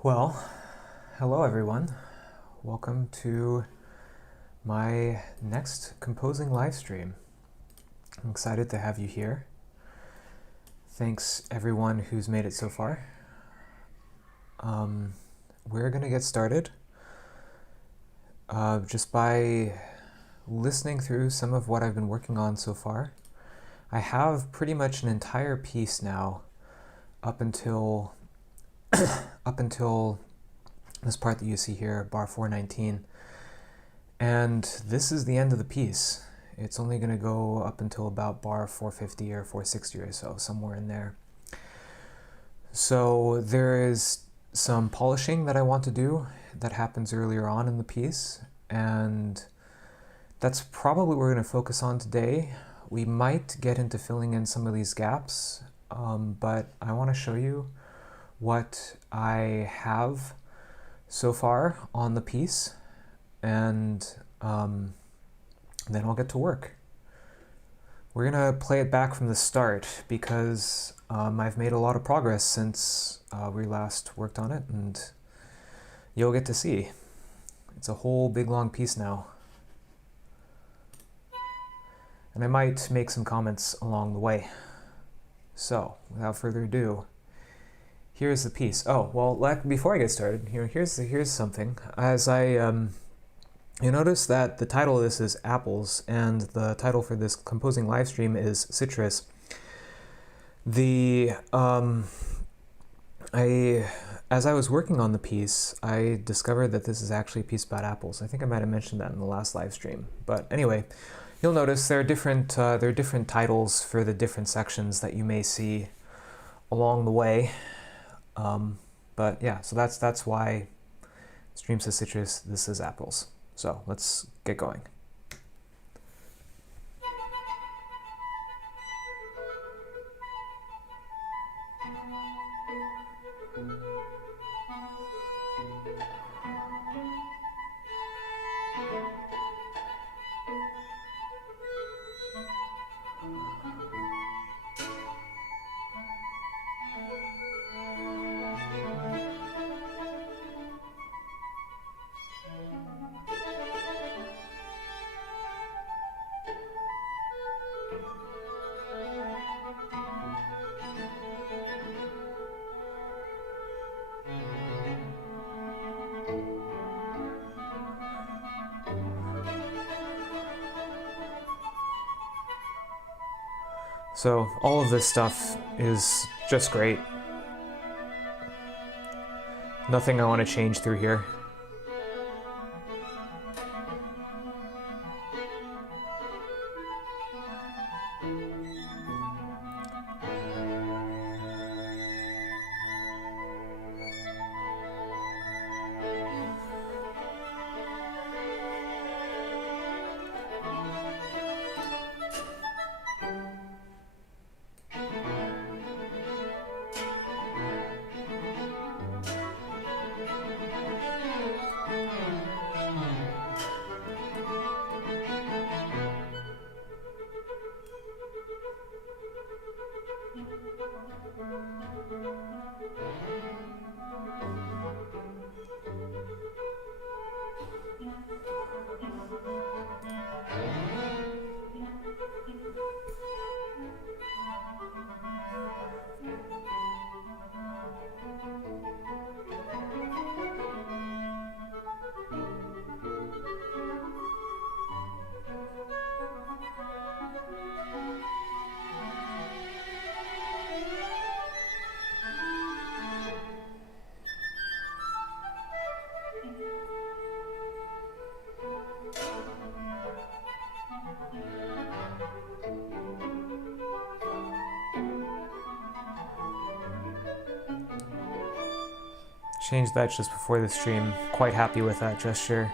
Well, hello everyone. Welcome to my next composing live stream. I'm excited to have you here. Thanks everyone who's made it so far. We're gonna get started just by listening through some of what I've been working on so far. I have pretty much an entire piece now up until this part that you see here, bar 419. And this is the end of the piece. It's only going to go up until about bar 450 or 460 or so, somewhere in there. So there is some polishing that I want to do that happens earlier on in the piece, and that's probably what we're going to focus on today. We might get into filling in some of these gaps, but I want to show you what I have so far on the piece, and then I'll get to work. We're gonna play it back from the start because I've made a lot of progress since we last worked on it, and you'll get to see. It's a whole big long piece now. And I might make some comments along the way. So, without further ado, here's the piece. Oh, well, before I get started, here's something. As you notice that the title of this is Apples, and the title for this composing live stream is Citrus. As I was working on the piece, I discovered that this is actually a piece about apples. I think I might have mentioned that in the last live stream. But anyway, you'll notice there are different titles for the different sections that you may see along the way. But yeah, so that's why stream says citrus, this is apples. So let's get going. So all of this stuff is just great. Nothing I want to change through here. Changed that just before the stream. Quite happy with that gesture.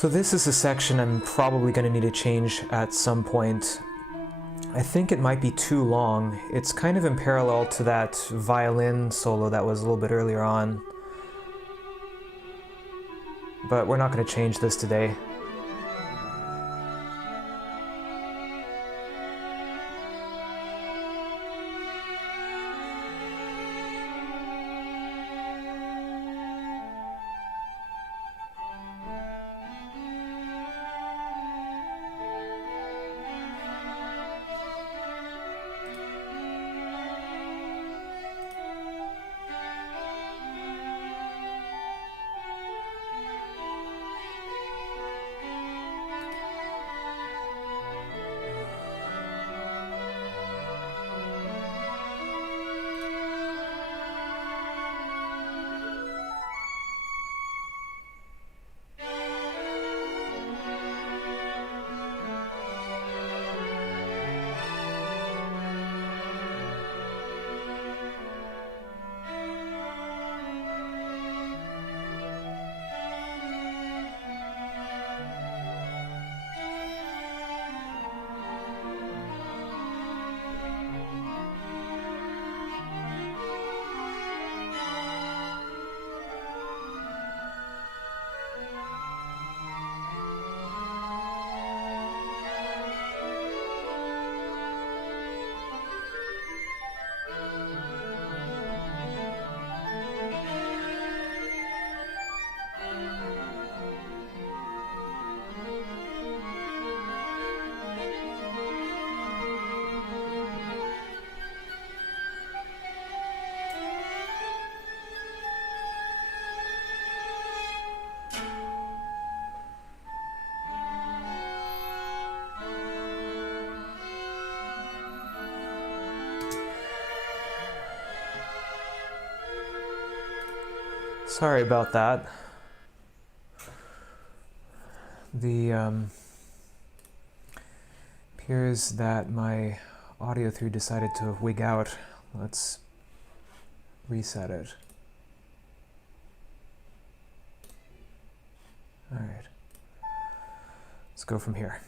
So this is a section I'm probably going to need to change at some point. I think it might be too long. It's kind of in parallel to that violin solo that was a little bit earlier on. But we're not going to change this today. Sorry about that. Appears that my audio 3 decided to wig out. Let's reset it. All right. Let's go from here.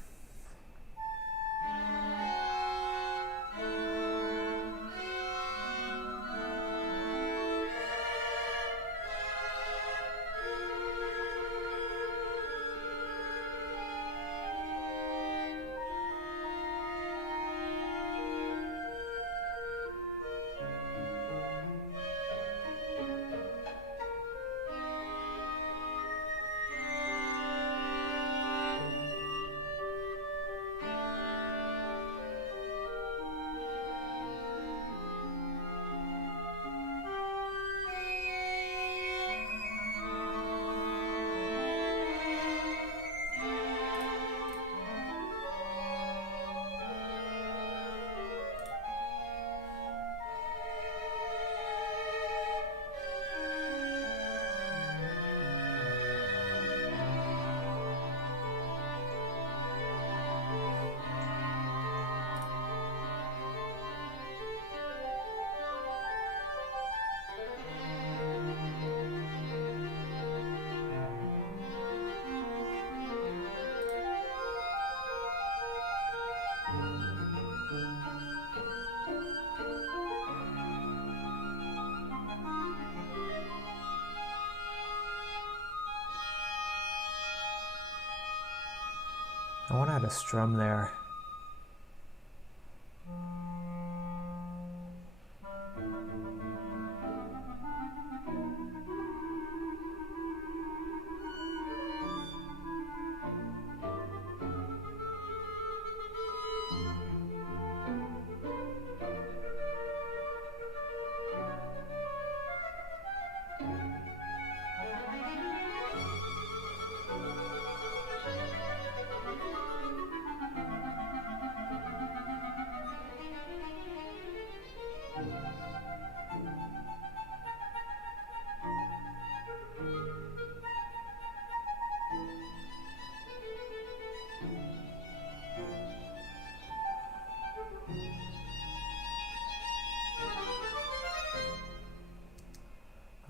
I want to add a strum there.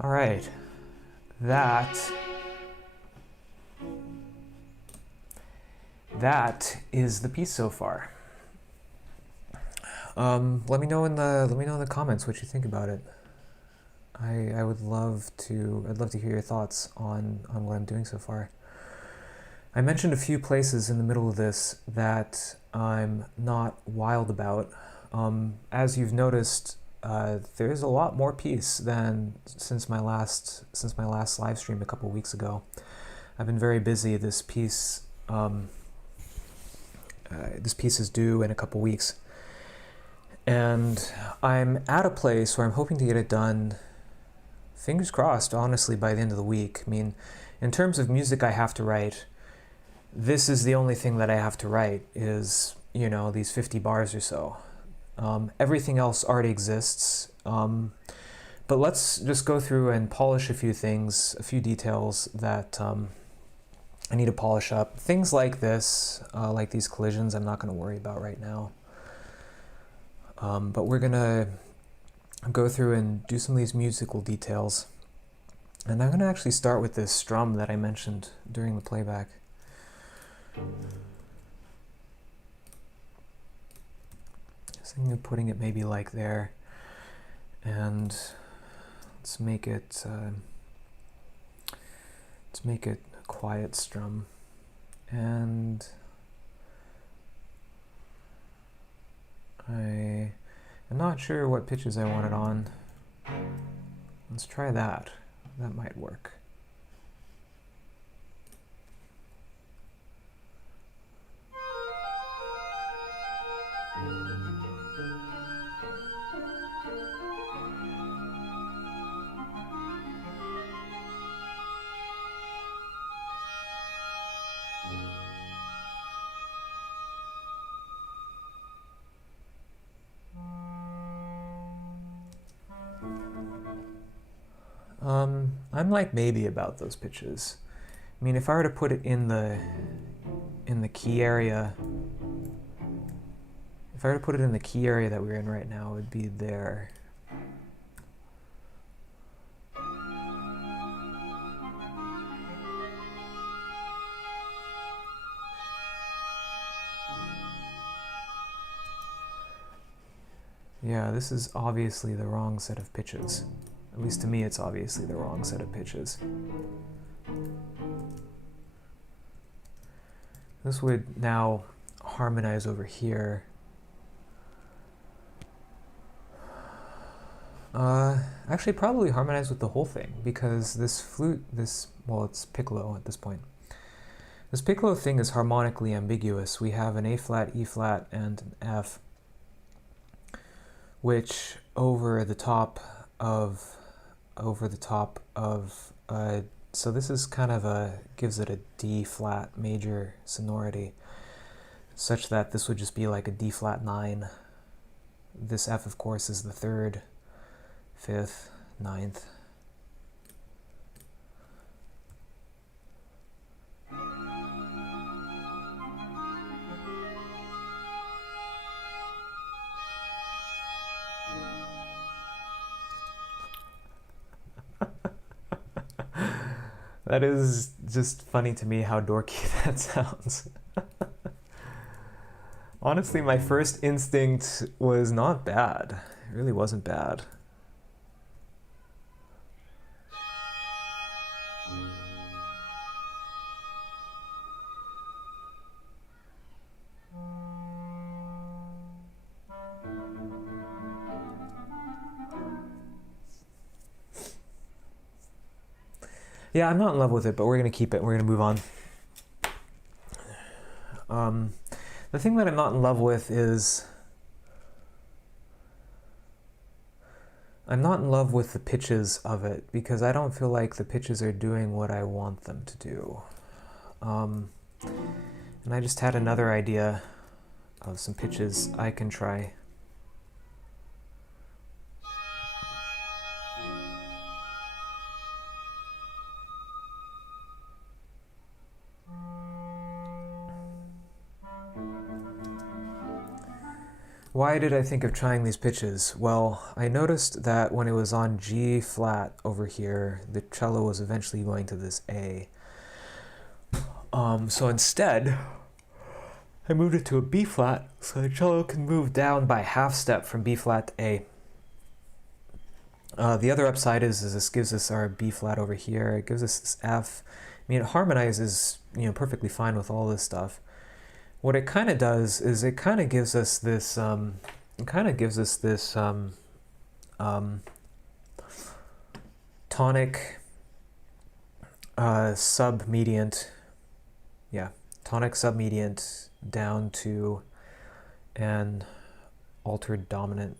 All right, that that is the piece so far. Let me know in the comments what you think about it. I would love to hear your thoughts on what I'm doing so far. I mentioned a few places in the middle of this that I'm not wild about. As you've noticed, there's a lot more piece than since my last live stream a couple weeks ago. I've been very busy. This piece is due in a couple weeks, and I'm at a place where I'm hoping to get it done. Fingers crossed, honestly, by the end of the week. I mean, in terms of music I have to write, this is the only thing that I have to write is, you know, these 50 bars or so. Everything else already exists. But let's just go through and polish a few things, a few details that I need to polish up. Things like this, like these collisions, I'm not going to worry about right now. But we're going to go through and do some of these musical details. And I'm going to actually start with this strum that I mentioned during the playback. So I'm putting it maybe like there. And let's make it a quiet strum. And I'm not sure what pitches I want it on. Let's try that. That might work. I'm like maybe about those pitches. I mean, if I were to put it in the key area, if I were to put it in the key area that we're in right now, it would be there. Yeah, this is obviously the wrong set of pitches. At least to me, it's obviously the wrong set of pitches. This would now harmonize over here. Actually, probably harmonize with the whole thing, because this flute, well, it's piccolo at this point. This piccolo thing is harmonically ambiguous. We have an A flat, E flat, and an F, which over the top of, so this is kind of gives it a D flat major sonority, such that this would just be like a D flat 9. This F, of course, is the 3rd, 5th, 9th. That is just funny to me how dorky that sounds. Honestly, my first instinct was not bad. It really wasn't bad. Yeah, I'm not in love with it, but we're going to keep it. We're going to move on. The thing that I'm not in love with is I'm not in love with the pitches of it, because I don't feel like the pitches are doing what I want them to do. And I just had another idea of some pitches I can try. Why did I think of trying these pitches? Well, I noticed that when it was on G flat over here, the cello was eventually going to this A. So instead, I moved it to a B flat, so the cello can move down by half step from B flat to A. The other upside is this gives us our B flat over here. It gives us this F. I mean, it harmonizes, perfectly fine with all this stuff. What it kind of does is it kind of gives us this. Tonic submediant, tonic submediant down to an altered dominant,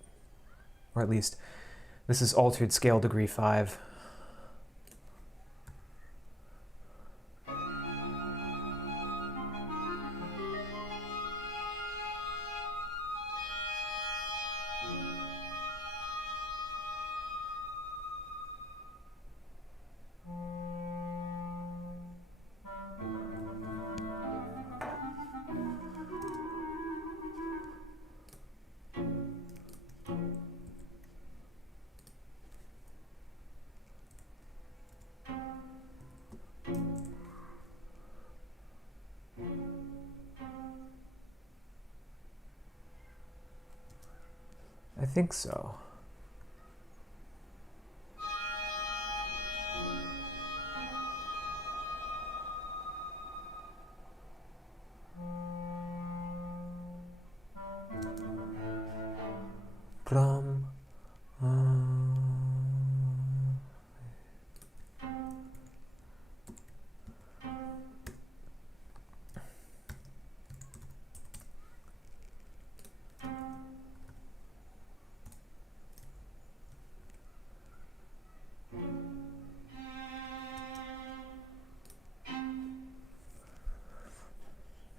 or at least this is altered scale degree 5. I think so. Plum.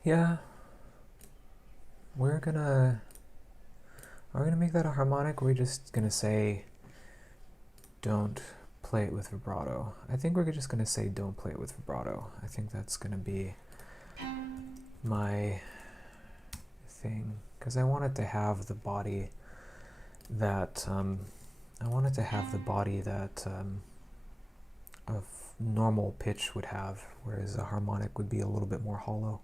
Yeah, are we gonna make that a harmonic, or are we just gonna say don't play it with vibrato? I think we're just gonna say don't play it with vibrato. I think that's gonna be my thing, because I want it to have the body that a normal pitch would have, whereas a harmonic would be a little bit more hollow.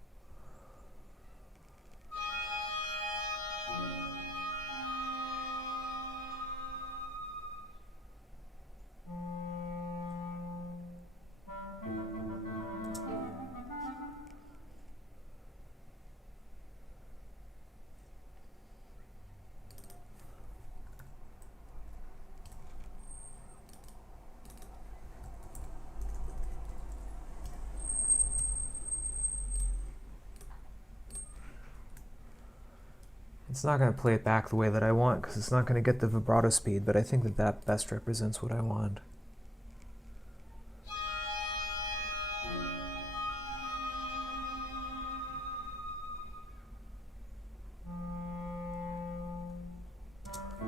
It's not going to play it back the way that I want, because it's not going to get the vibrato speed, but I think that that best represents what I want.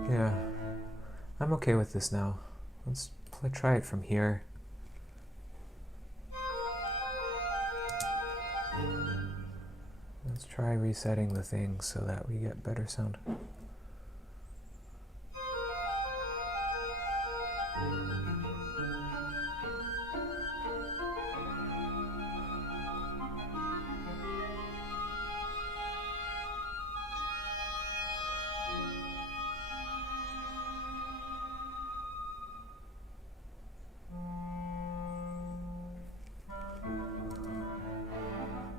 Yeah, I'm okay with this now. Let's try it from here. Let's try resetting the thing so that we get better sound.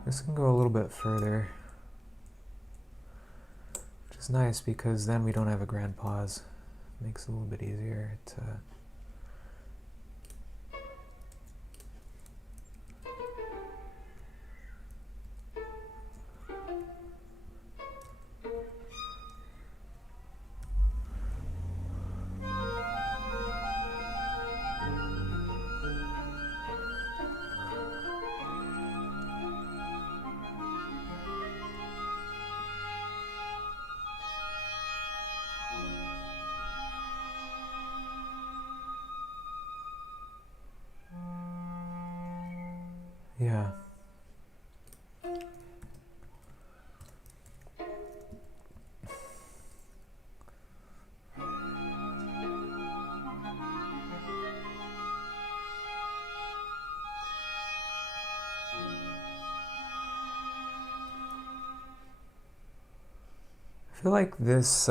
This can go a little bit further, which is nice because then we don't have a grand pause. It makes it a little bit easier to... Yeah. feel like this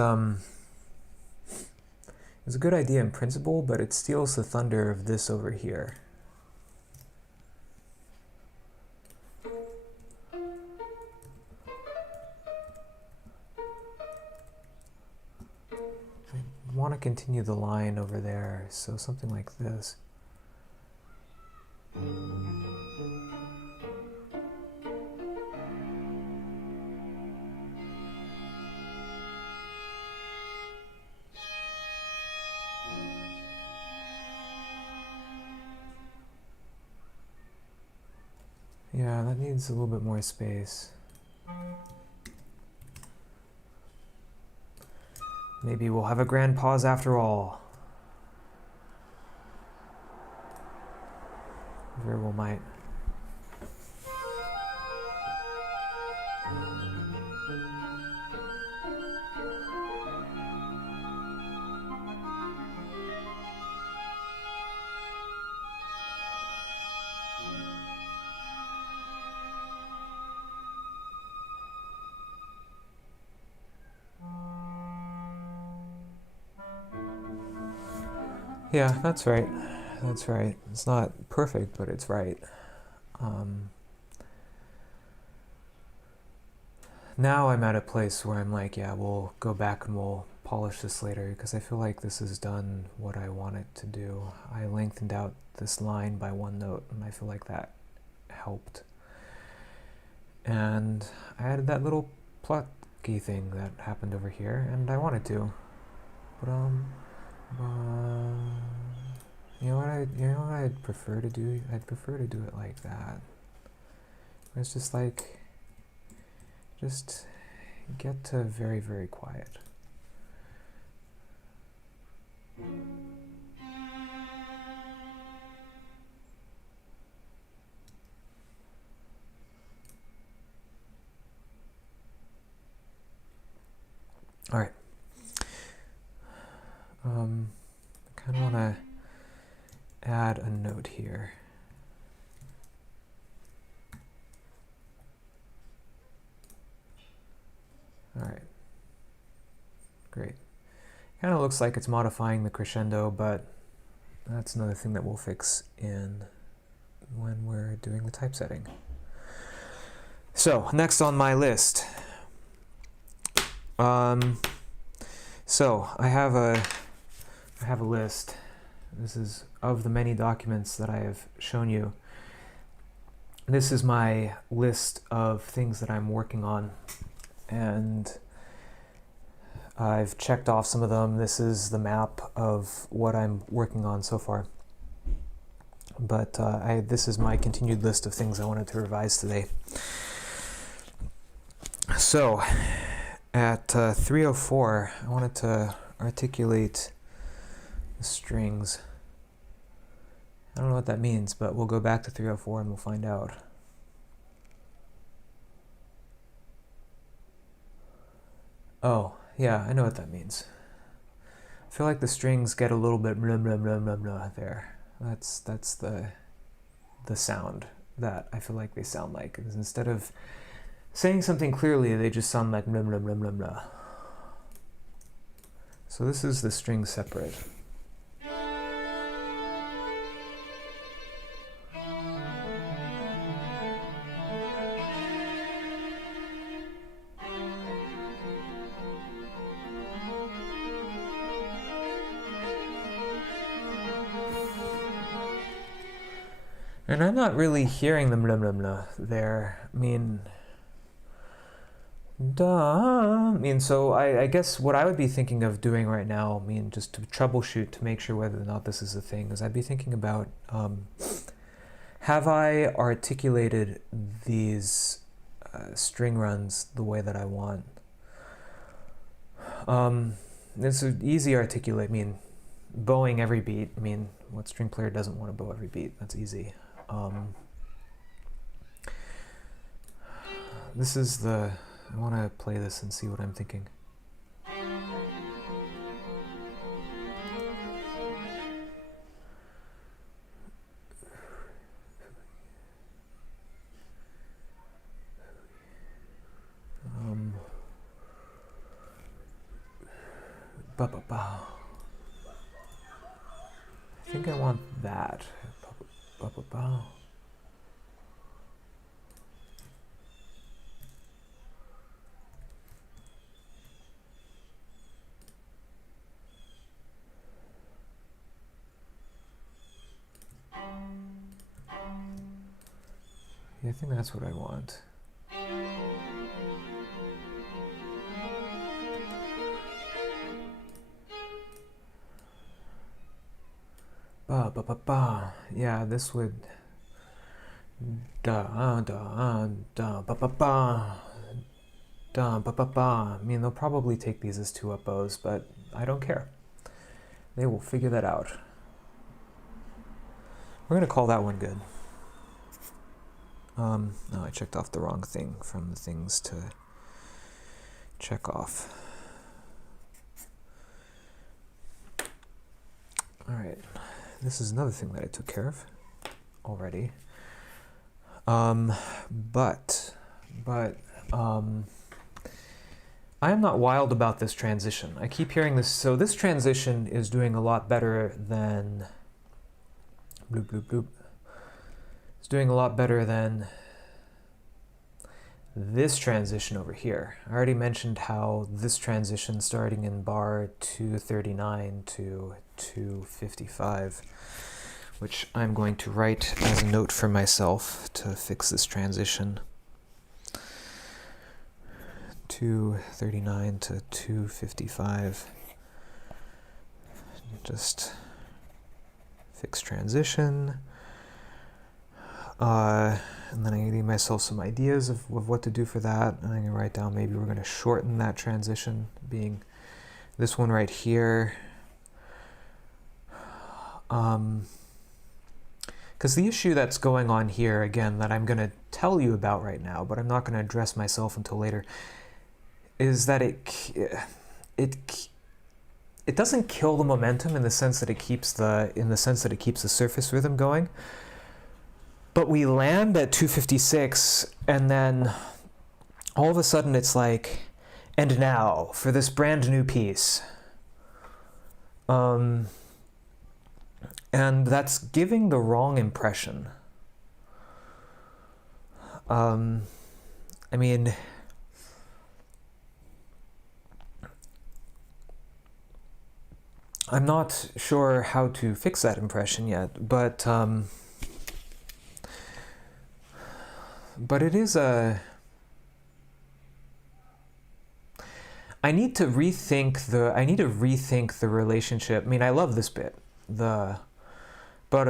is a good idea in principle, but it steals the thunder of this over here. I want to continue the line over there, so something like this. Yeah, that needs a little bit more space. Maybe we'll have a grand pause after all. Very well might. Yeah, that's right. That's right. It's not perfect, but it's right. Now I'm at a place where I'm like, yeah, we'll go back and we'll polish this later, because I feel like this has done what I want it to do. I lengthened out this line by one note, and I feel like that helped. And I added that little plucky thing that happened over here, and I wanted to. But you know what I'd prefer to do? I'd prefer to do it like that. It's just like, just get to very, very quiet. All right. I kind of want to add a note here. All right. Great. Kind of looks like it's modifying the crescendo, but that's another thing that we'll fix in when we're doing the typesetting. So next on my list. So I have a list. This is of the many documents that I have shown you. This is my list of things that I'm working on, and I've checked off some of them. This is the map of what I'm working on so far. But this is my continued list of things I wanted to revise today. So at 304, I wanted to articulate the strings. I don't know what that means, but we'll go back to 304 and we'll find out. Oh, yeah, I know what that means. I feel like the strings get a little bit blah blah blah blah blah there. That's the sound that I feel like they sound like. Because instead of saying something clearly, they just sound like blah blah blah blah blah. So this is the string separate. And I'm not really hearing the blah blah blah there. I mean, so I guess what I would be thinking of doing right now, just to troubleshoot to make sure whether or not this is a thing, is I'd be thinking about, have I articulated these string runs the way that I want? It's an easy articulate, bowing every beat. What string player doesn't want to bow every beat? That's easy. This is I want to play this and see what I'm thinking. Ba ba ba. I think I want that. Ba ba ba ba. Yeah, I think that's what I want. Ba ba ba ba. Yeah, this would. Da da da ba ba ba. Da ba ba ba. I mean, they'll probably take these as 2-up bows, but I don't care. They will figure that out. We're gonna call that one good. No, I checked off the wrong thing from the things to check off. All right, this is another thing that I took care of already. But I am not wild about this transition. I keep hearing this. So this transition is doing a lot better than bloop bloop bloop. It's doing a lot better than this transition over here. I already mentioned how this transition starting in bar 239 to 255, which I'm going to write as a note for myself to fix this transition. 239 to 255. Just fix transition. And then I give myself some ideas of what to do for that. And I'm going to write down maybe we're going to shorten that transition, being this one right here. Because the issue that's going on here, again, that I'm going to tell you about right now, but I'm not going to address myself until later, is that it doesn't kill the momentum in the sense that it keeps the surface rhythm going. But we land at 256, and then all of a sudden it's like, and now for this brand new piece. And that's giving the wrong impression. I mean, I'm not sure how to fix that impression yet, but it is a... I need to rethink the relationship. I mean, I love this bit. The I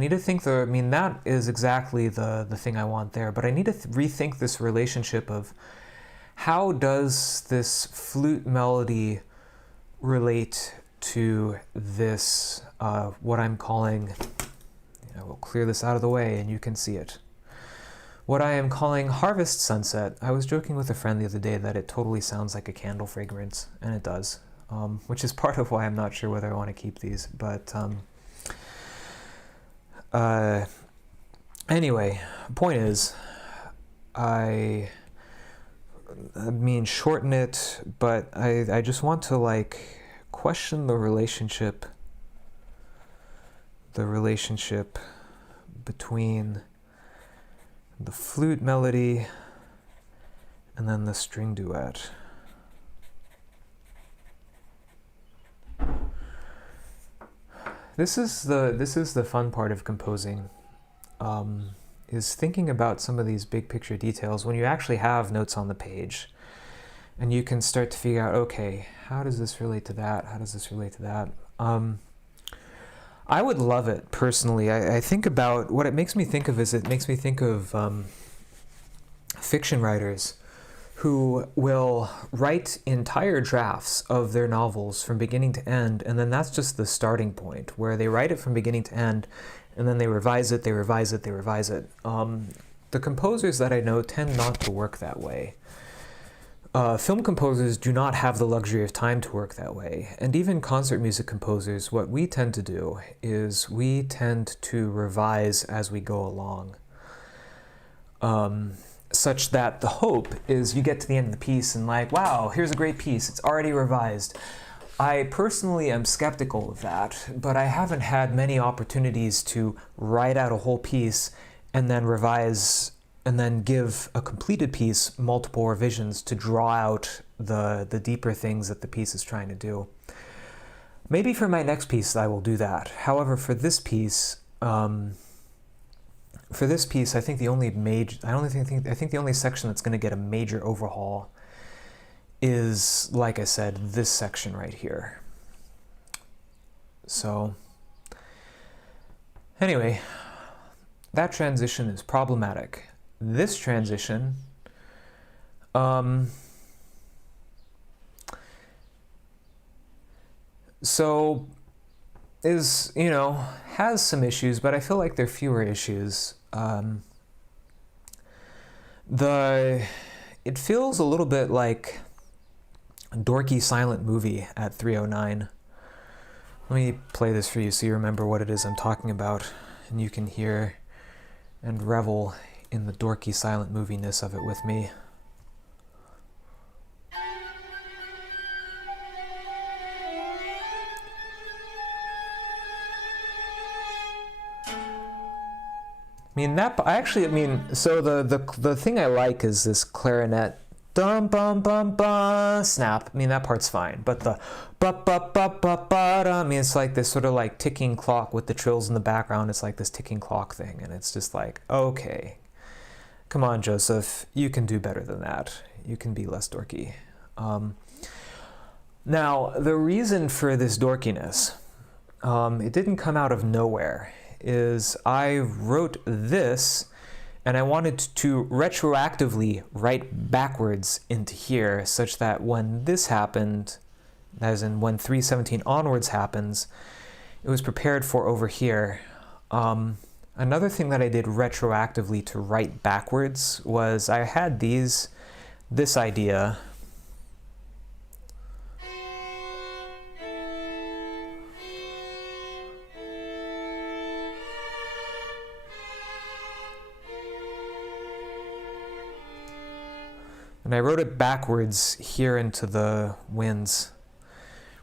need to think I mean, that is exactly the thing I want there, but I need to rethink this relationship of how does this flute melody relate to this, what I'm calling, I will clear this out of the way and you can see it. What I am calling Harvest Sunset. I was joking with a friend the other day that it totally sounds like a candle fragrance, and it does, which is part of why I'm not sure whether I want to keep these, but anyway, point is, I mean shorten it, but I just want to like question the relationship between the flute melody and then the string duet. This is the fun part of composing, is thinking about some of these big picture details when you actually have notes on the page, and you can start to figure out, okay, how does this relate to that? How does this relate to that? I would love it personally. I think about what it makes me think of is it makes me think of fiction writers who will write entire drafts of their novels from beginning to end, and then that's just the starting point where they write it from beginning to end, and then they revise it, they revise it, they revise it. The composers that I know tend not to work that way. Film composers do not have the luxury of time to work that way. And even concert music composers, what we tend to do is we tend to revise as we go along. such that the hope is you get to the end of the piece and like, wow, here's a great piece, it's already revised. I personally am skeptical of that, but I haven't had many opportunities to write out a whole piece and then revise and then give a completed piece multiple revisions to draw out the deeper things that the piece is trying to do. Maybe for my next piece I will do that. However, for this piece, I think the only the only section that's going to get a major overhaul is, like I said, this section right here. So, anyway, that transition is problematic. This transition, so is, has some issues, but I feel like they're fewer issues. It feels a little bit like a dorky silent movie at 3:09. Let me play this for you so you remember what it is I'm talking about, and you can hear and revel in the dorky silent moviness of it with me. So the thing I like is this clarinet dum bum bum ba snap. That part's fine, but the ba ba ba ba ba, it's like this sort of like ticking clock with the trills in the background. It's like this ticking clock thing, and it's just like, okay, come on, Joseph, you can do better than that. You can be less dorky. Now, the reason for this dorkiness, it didn't come out of nowhere, is I wrote this and I wanted to retroactively write backwards into here such that when this happened, as in when 3:17 onwards happens, it was prepared for over here. Another thing that I did retroactively to write backwards was I had this idea. And I wrote it backwards here into the winds,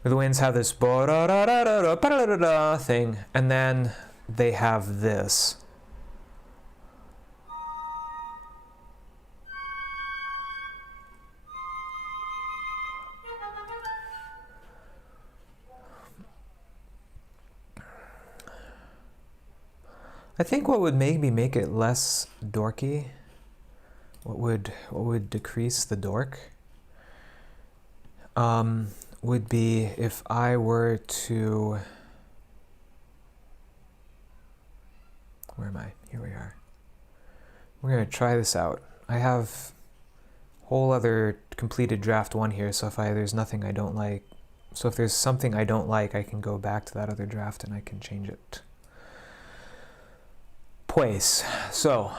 where the winds have this thing, and then they have this. I think what would maybe make it less dorky, what would decrease the dork, would be if I were to, where am I? Here we are. We're going to try this out. I have a whole other completed draft 1 here, so if there's nothing I don't like, so if there's something I don't like, I can go back to that other draft and I can change it. Pues, so,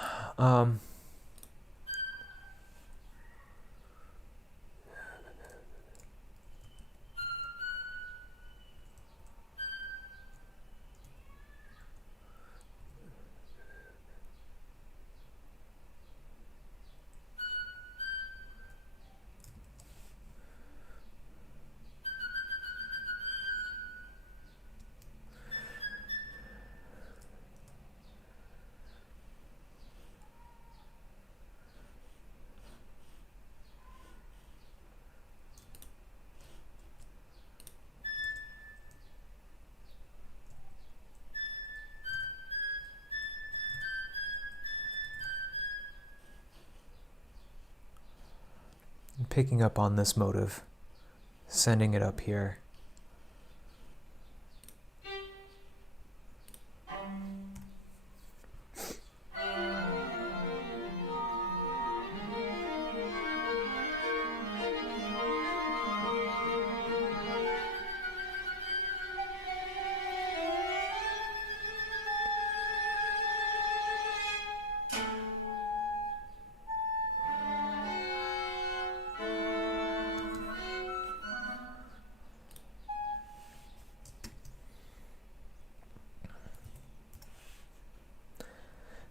picking up on this motive, sending it up here.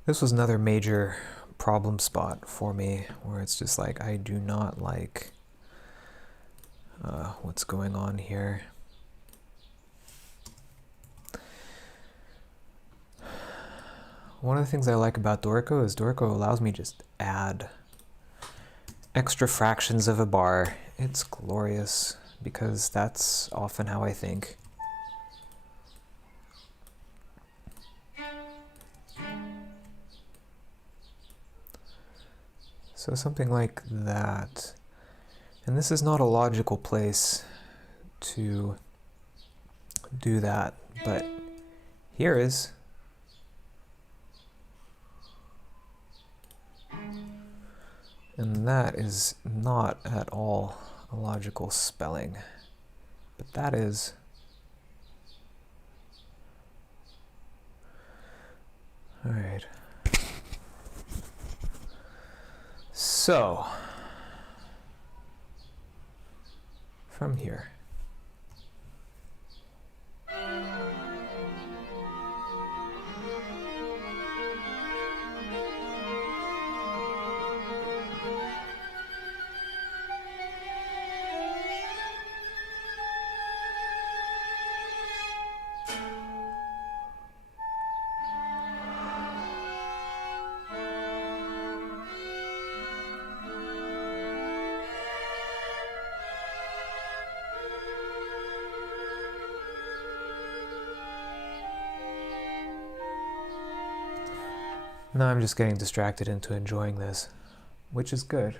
This was another major problem spot for me, where it's just like, I do not like what's going on here. One of the things I like about Dorico is Dorico allows me to just add extra fractions of a bar. It's glorious, because that's often how I think. So something like that. And this is not a logical place to do that, but here is. And that is not at all a logical spelling, but that is. All right. So, from here. Now I'm just getting distracted into enjoying this, which is good.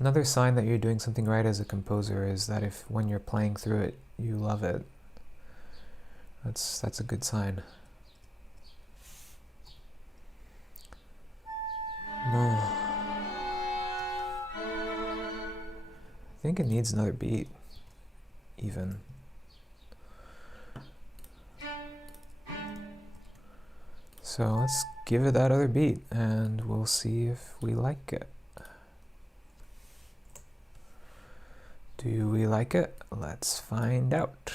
Another sign that you're doing something right as a composer is that if when you're playing through it, you love it. That's a good sign. I think it needs another beat, even. So let's give it that other beat and we'll see if we like it. Do we like it? Let's find out.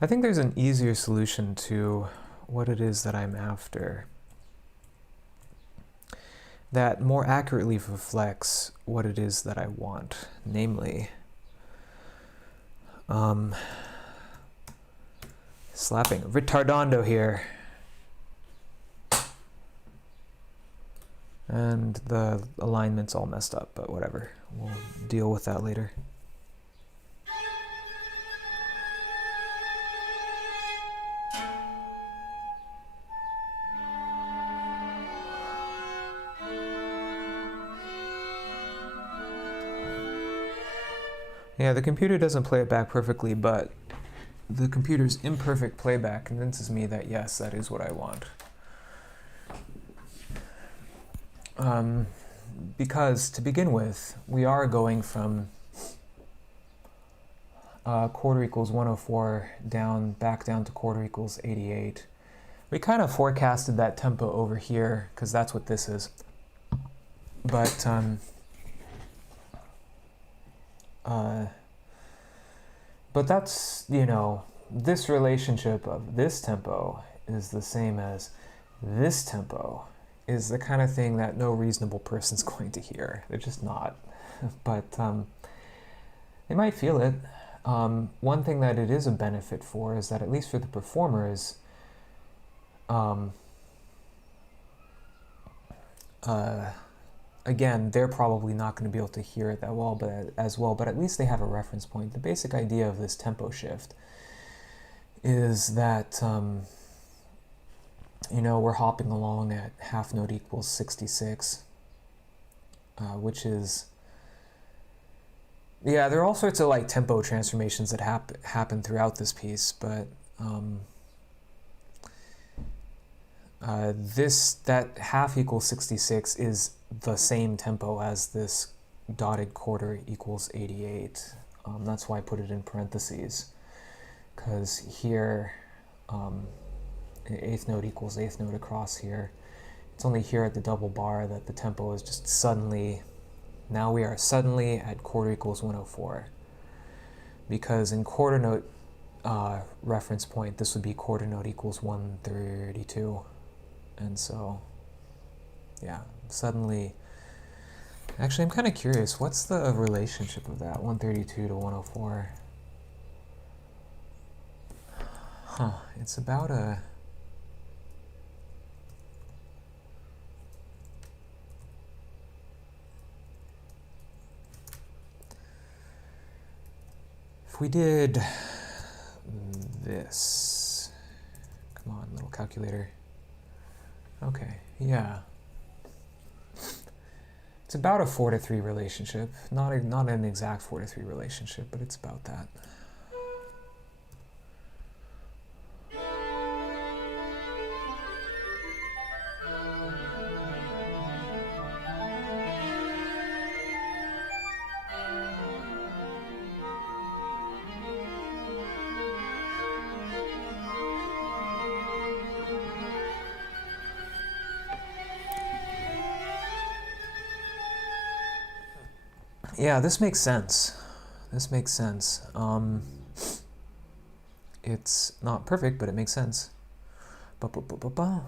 I think there's an easier solution to what it is that I'm after that more accurately reflects what it is that I want, namely slapping retardando here. And the alignment's all messed up, but whatever. We'll deal with that later. Yeah, the computer doesn't play it back perfectly, but the computer's imperfect playback convinces me that yes, that is what I want. Because to begin with, we are going from quarter equals 104 back down to quarter equals 88. We kind of forecasted that tempo over here because that's what this is. But that's, you know, this relationship of this tempo is the same as this tempo is the kind of thing that no reasonable person's going to hear. They're just not. But they might feel it. One thing that it is a benefit for is that at least for the performers, again, they're probably not going to be able to hear it that well, but at least they have a reference point. The basic idea of this tempo shift is that, you know, we're hopping along at half note equals 66, which is, yeah, there are all sorts of like tempo transformations that happen throughout this piece, but that half equals 66 is the same tempo as this dotted quarter equals 88. That's why I put it in parentheses, because here eighth note equals eighth note across here. It's only here at the double bar that the tempo is just suddenly, now we are suddenly at quarter equals 104. Because in quarter note reference point, this would be quarter note equals 132. And so, yeah, suddenly, actually I'm kind of curious, what's the relationship of that, 132 to 104? Huh, it's about a, if we did this, come on, little calculator. Okay, yeah. It's about a 4 to 3 relationship. Not an exact 4 to 3 relationship, but it's about that. Yeah, this makes sense. This makes sense. It's not perfect, but it makes sense. Ba-ba-ba-ba-ba.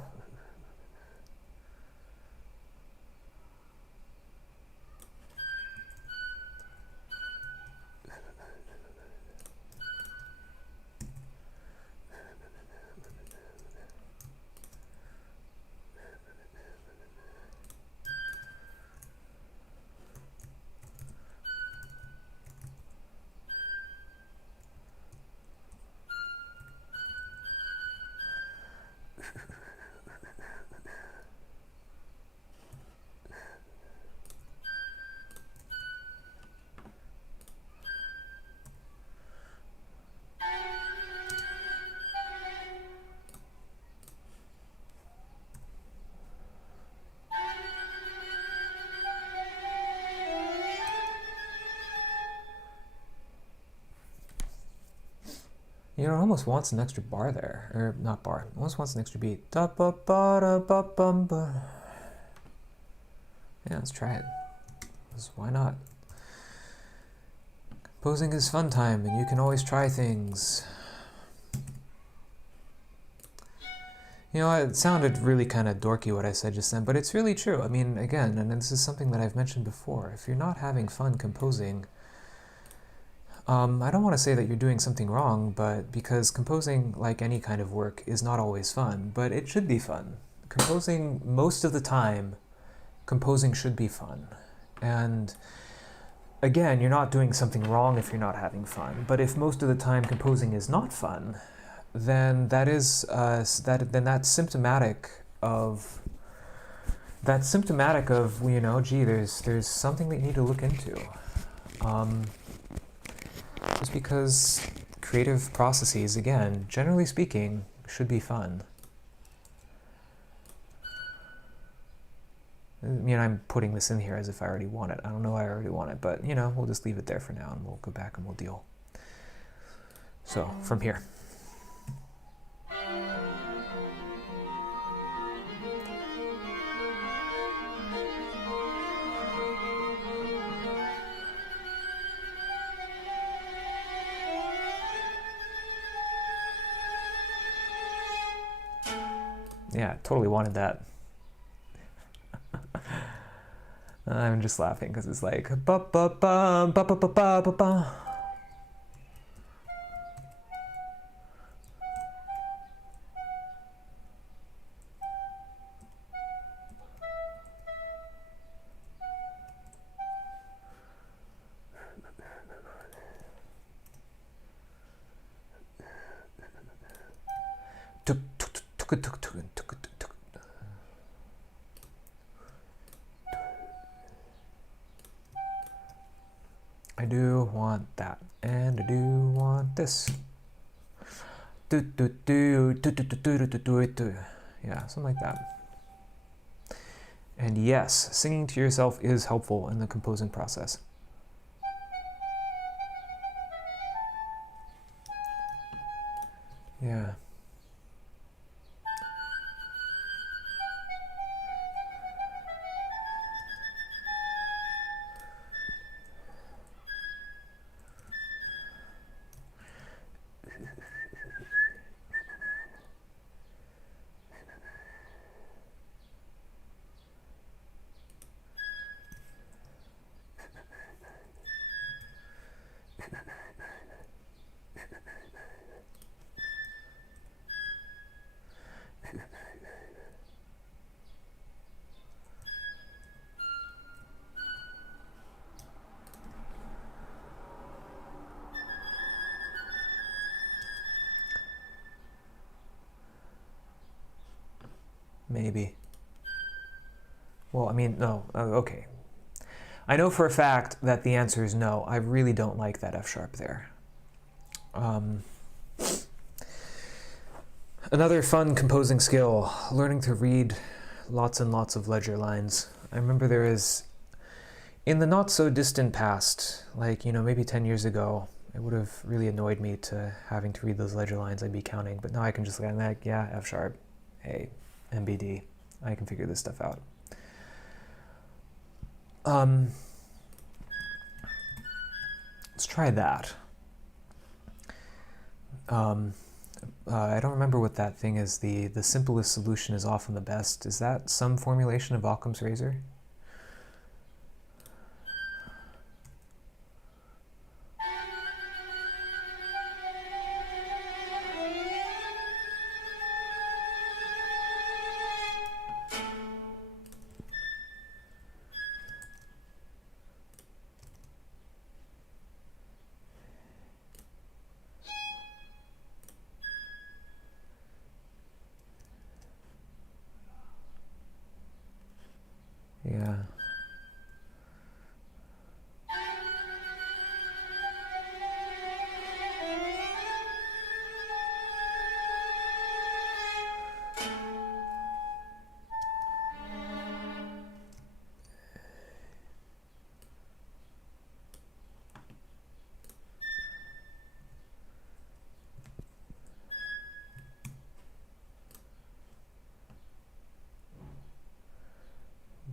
You know, it almost wants an extra bar there. Or not bar. It almost wants an extra beat. Da ba ba da ba bum ba. Yeah, let's try it. Why not? Composing is fun time, and you can always try things. You know, it sounded really kind of dorky what I said just then, but it's really true. I mean, again, and this is something that I've mentioned before, if you're not having fun composing, I don't want to say that you're doing something wrong, but because composing, like any kind of work, is not always fun, but it should be fun. Composing, most of the time, composing should be fun. And again, you're not doing something wrong if you're not having fun, but if most of the time composing is not fun, then that is that's symptomatic of you know, gee, there's something that you need to look into. Just because creative processes, again, generally speaking, should be fun. I mean, I'm putting this in here as if I already want it. I don't know I already want it, but, you know, we'll just leave it there for now, and we'll go back and we'll deal. So, from here. Yeah, totally wanted that. I'm just laughing because it's like ba ba ba ba ba ba ba ba ba. I do want that, and I do want this. Yeah, something like that. And yes, singing to yourself is helpful in the composing process. Yeah. Maybe. Well, I mean, no. Okay. I know for a fact that the answer is no. I really don't like that F sharp there. Another fun composing skill, learning to read lots and lots of ledger lines. I remember there is, in the not so distant past, like, maybe 10 years ago, it would have really annoyed me to having to read those ledger lines. I'd be counting, but now I can just like, yeah, F sharp, hey, MBD, I can figure this stuff out. Let's try that. I don't remember what that thing is. The simplest solution is often the best. Is that some formulation of Occam's razor? Yeah.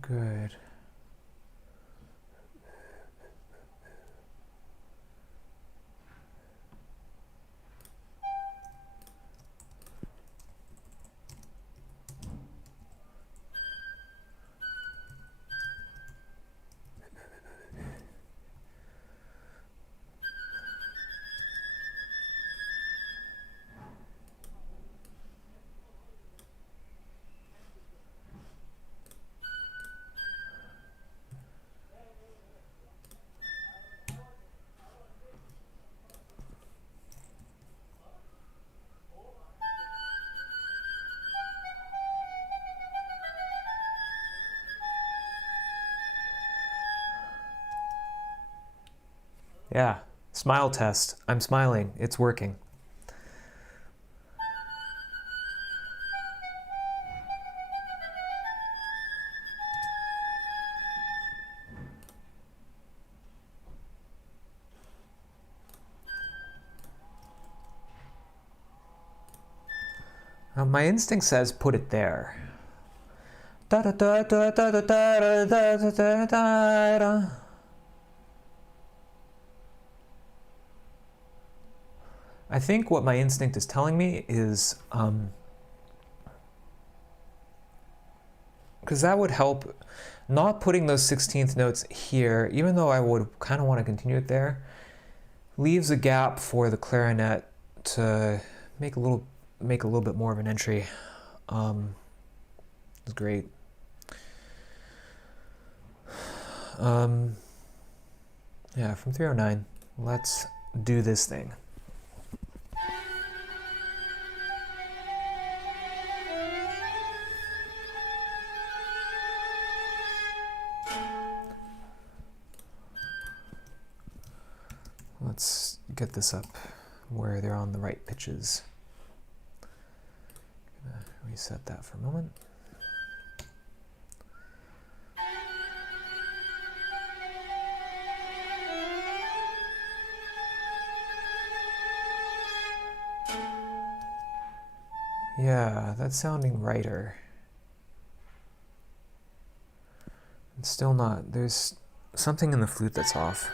Good. Yeah, smile test. I'm smiling. It's working. My instinct says put it there. Da da da da da da da da da da da. I think what my instinct is telling me is, because that would help, not putting those 16th notes here, even though I would kind of want to continue it there, leaves a gap for the clarinet to make a little bit more of an entry. It's great. Yeah, from 309, let's do this thing. Let's get this up where they're on the right pitches. Gonna reset that for a moment. Yeah, that's sounding righter. It's still not. There's something in the flute that's off.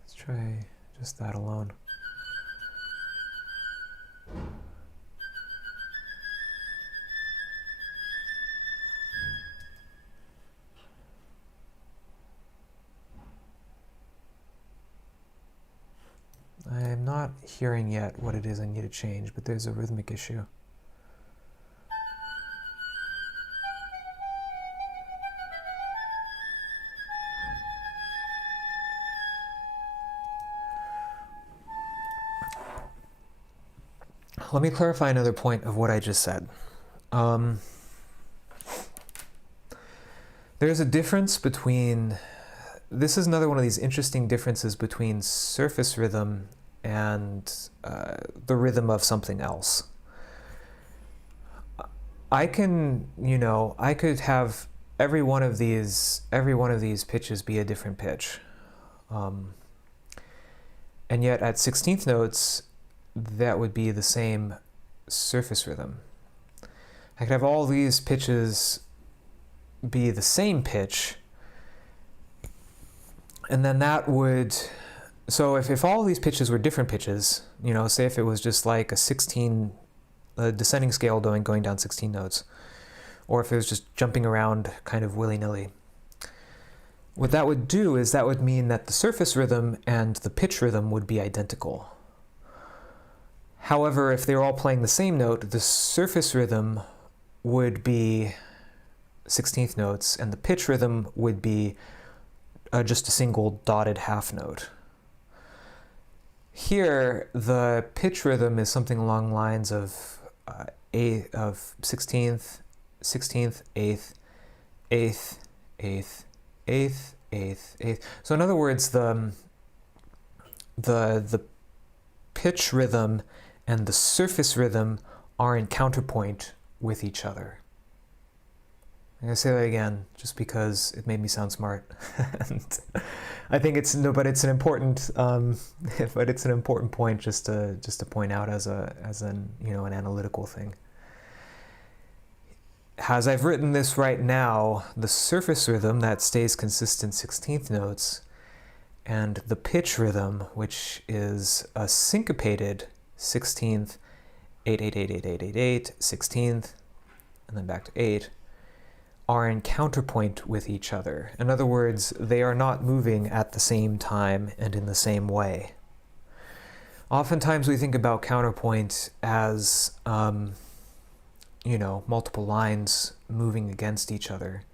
Let's try just that alone. I'm not hearing yet what it is I need to change, but there's a rhythmic issue. Let me clarify another point of what I just said. There's a difference between, this is another one of these interesting differences between surface rhythm and the rhythm of something else. I can, I could have every one of these pitches be a different pitch. And yet at 16th notes, that would be the same surface rhythm. I could have all these pitches be the same pitch, and then that would, so if all these pitches were different pitches, say if it was just like a descending scale going down 16 notes, or if it was just jumping around kind of willy-nilly, what that would do is that would mean that the surface rhythm and the pitch rhythm would be identical. However, if they were all playing the same note, the surface rhythm would be 16th notes, and the pitch rhythm would be just a single dotted half note. Here, the pitch rhythm is something along the lines of 16th, 16th, 8th, 8th, 8th, 8th, 8th, 8th. So in other words, the pitch rhythm and the surface rhythm are in counterpoint with each other. I'm going to say that again, just because it made me sound smart. And I think it's an important, but it's an important point just to point out as an analytical thing. As I've written this right now, the surface rhythm that stays consistent 16th notes, and the pitch rhythm, which is a syncopated 16th, 8, 8, 8, 8, 8, 8, 8, 16th, and then back to 8, are in counterpoint with each other. In other words, they are not moving at the same time and in the same way. Oftentimes we think about counterpoint as, multiple lines moving against each other.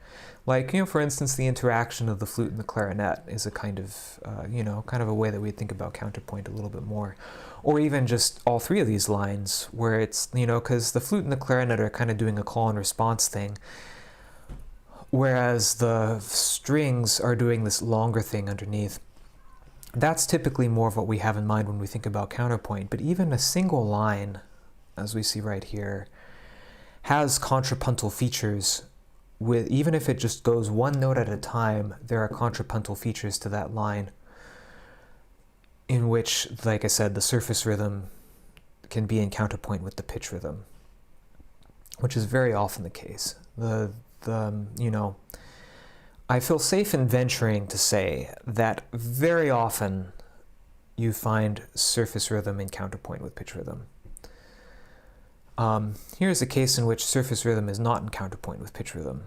Like, for instance, the interaction of the flute and the clarinet is a kind of a way that we think about counterpoint a little bit more. Or even just all three of these lines, where it's, because the flute and the clarinet are kind of doing a call and response thing, whereas the strings are doing this longer thing underneath. That's typically more of what we have in mind when we think about counterpoint. But even a single line, as we see right here, has contrapuntal features. Even if it just goes one note at a time, there are contrapuntal features to that line, in which, like I said, the surface rhythm can be in counterpoint with the pitch rhythm, which is very often the case. I feel safe in venturing to say that very often you find surface rhythm in counterpoint with pitch rhythm. Here's a case in which surface rhythm is not in counterpoint with pitch rhythm.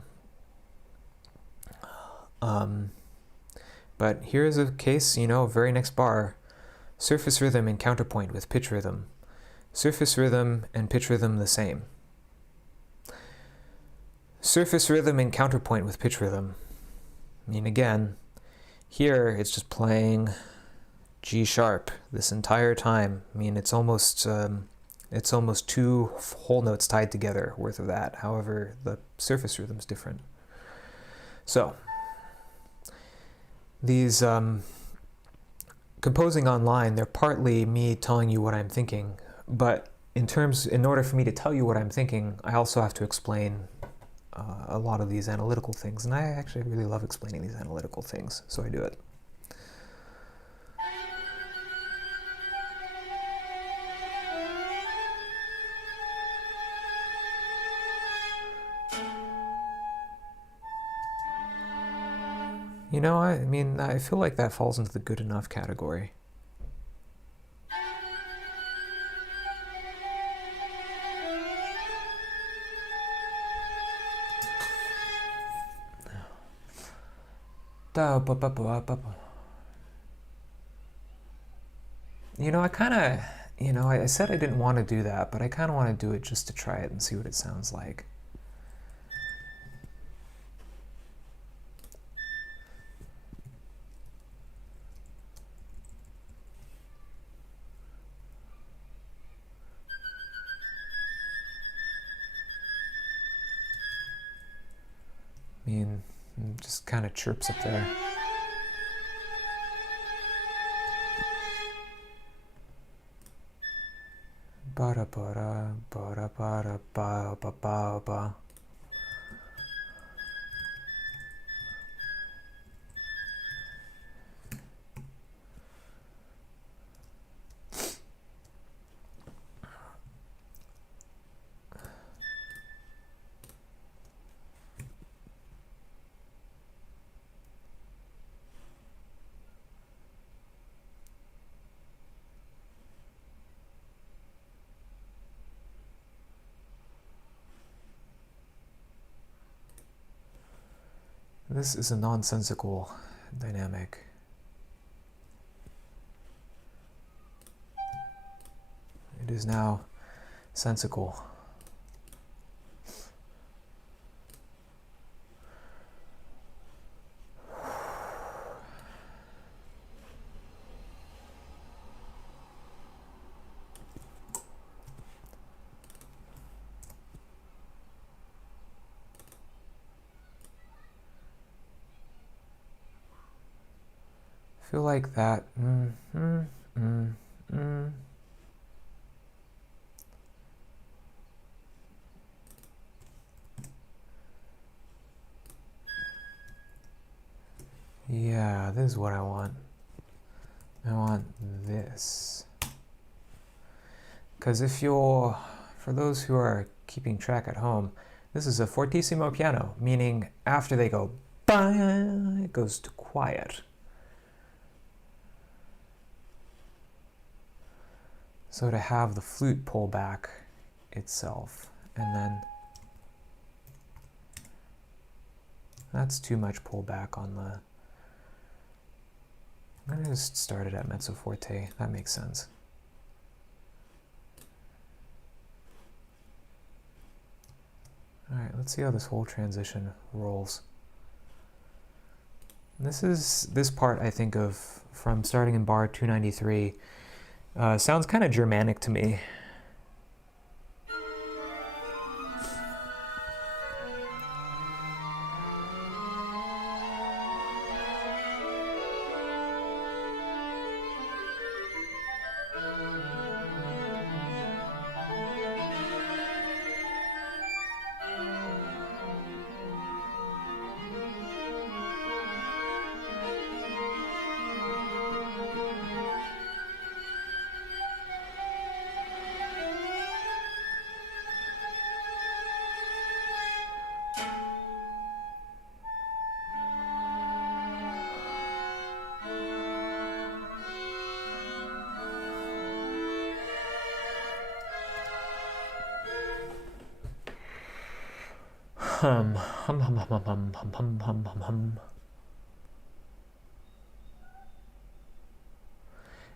But here's a case, very next bar, surface rhythm in counterpoint with pitch rhythm. Surface rhythm and pitch rhythm the same. Surface rhythm in counterpoint with pitch rhythm. Again, here it's just playing G sharp this entire time. It's almost two whole notes tied together worth of that. However, the surface rhythm's different. So, these composing online, they're partly me telling you what I'm thinking, but in order for me to tell you what I'm thinking, I also have to explain a lot of these analytical things, and I actually really love explaining these analytical things, so I do it. You know, I mean, I feel like that falls into the good enough category. You know, I said I didn't want to do that, but I kind of want to do it just to try it and see what it sounds like. I mean, it just kind of chirps up there. Ba ba da ba da ba da ba ba ba ba. This is a nonsensical dynamic. It is now sensical. I feel like that. Yeah, this is what I want. I want this. Because for those who are keeping track at home, this is a fortissimo piano, meaning after they go, bah, it goes to quiet. So to have the flute pull back itself, and then that's too much pullback on the... I'm going to just start it at mezzo forte. That makes sense. All right, let's see how this whole transition rolls. This part I think of from starting in bar 293 sounds kind of Germanic to me. Hum, hum, hum, hum, hum, hum, hum, hum, hum, hum.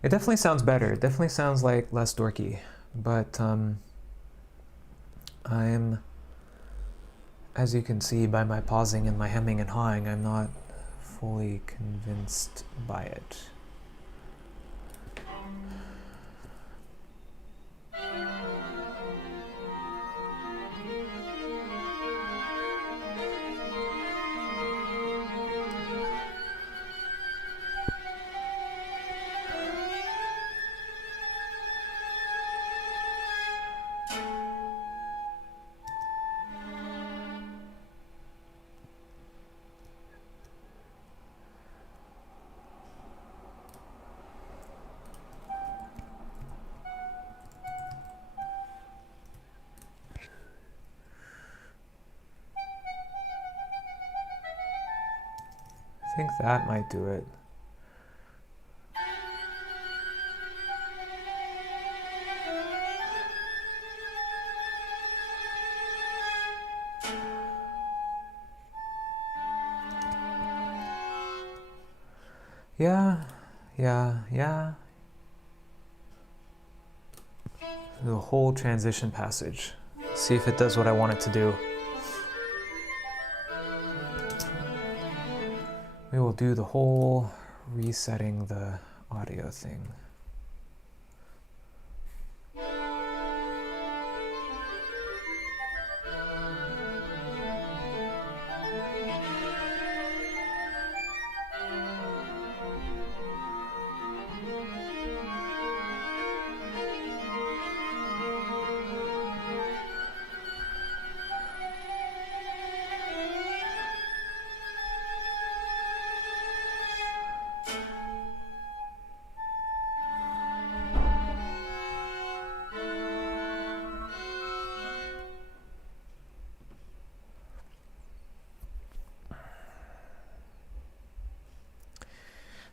It definitely sounds better. It definitely sounds like less dorky, but I'm, as you can see by my pausing and my hemming and hawing, I'm not fully convinced by it. think that might do it. Yeah. The whole transition passage. See if it does what I want it to do. We will do the whole resetting the audio thing.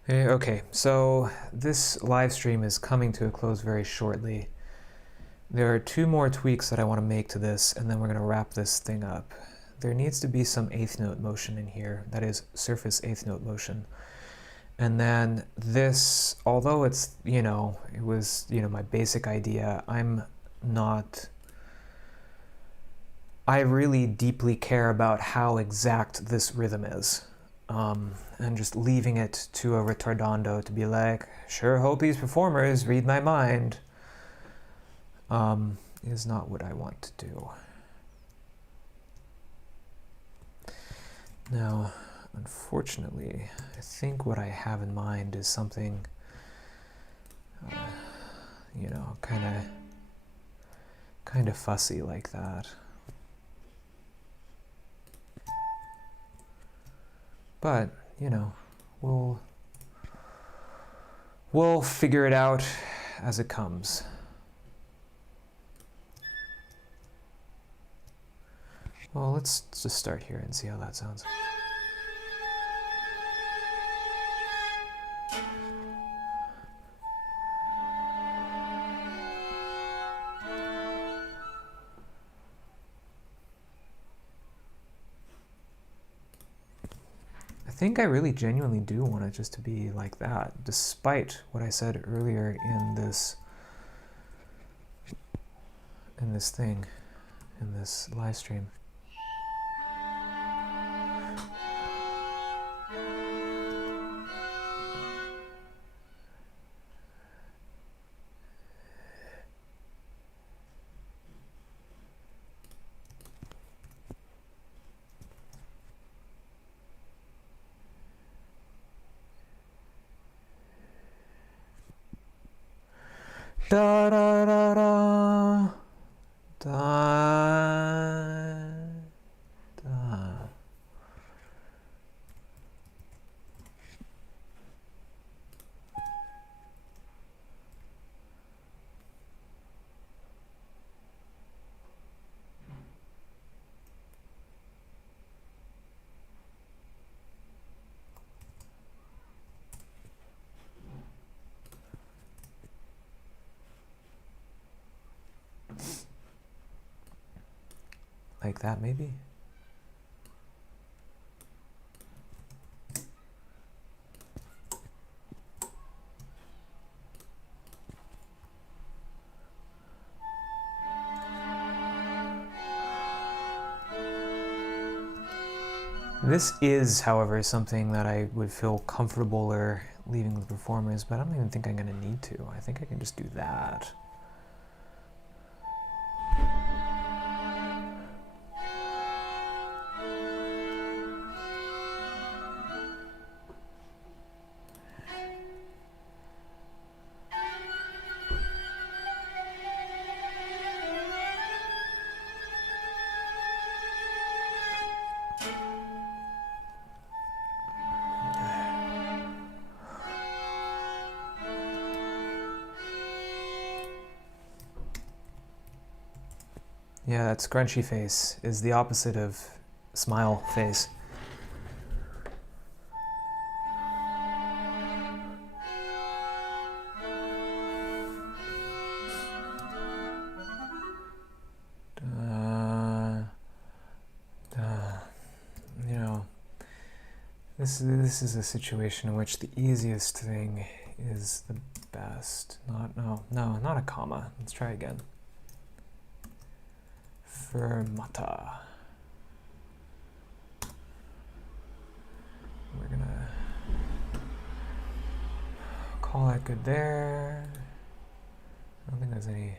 Okay, so this live stream is coming to a close very shortly. There are 2 more tweaks that I want to make to this, and then we're going to wrap this thing up. There needs to be some 8th note motion in here, that is surface 8th note motion. And then this, although it's, it was, my basic idea, I really deeply care about how exact this rhythm is. And just leaving it to a retardando to be like, sure hope these performers read my mind, is not what I want to do. Now, unfortunately, I think what I have in mind is something, kind of fussy like that. But, we'll figure it out as it comes. Well, let's just start here and see how that sounds. I think I really genuinely do want it just to be like that, despite what I said earlier in this live stream. Da da da da da da. Like that, maybe? This is, however, something that I would feel comfortabler leaving the performers, but I don't even think I'm going to need to. I think I can just do that. Yeah, that scrunchy face is the opposite of smile face. This is a situation in which the easiest thing is the best. Not a comma. Let's try again. Fermata. We're gonna call that good there. I don't think there's any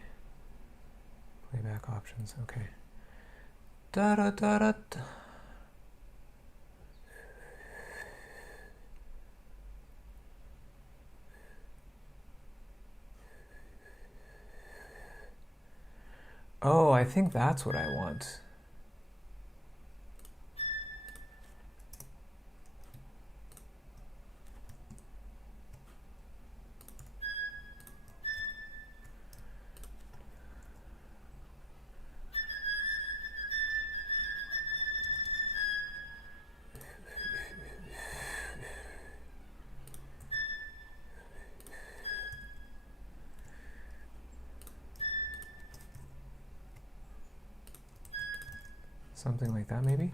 playback options. Okay. Da da da da. Oh, I think that's what I want. Something like that, maybe?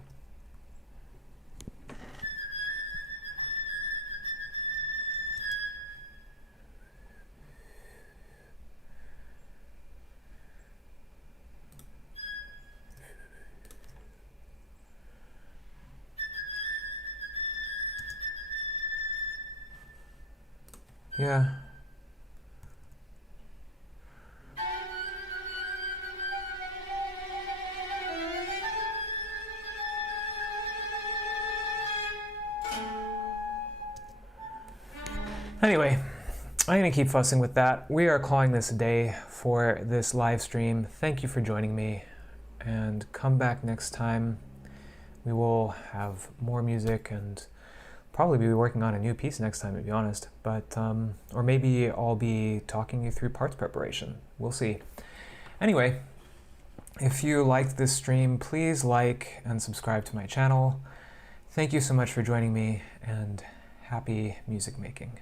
Yeah. Anyway, I'm going to keep fussing with that. We are calling this a day for this live stream. Thank you for joining me, and come back next time. We will have more music and probably be working on a new piece next time, to be honest. But or maybe I'll be talking you through parts preparation. We'll see. Anyway, if you liked this stream, please like and subscribe to my channel. Thank you so much for joining me, and happy music making.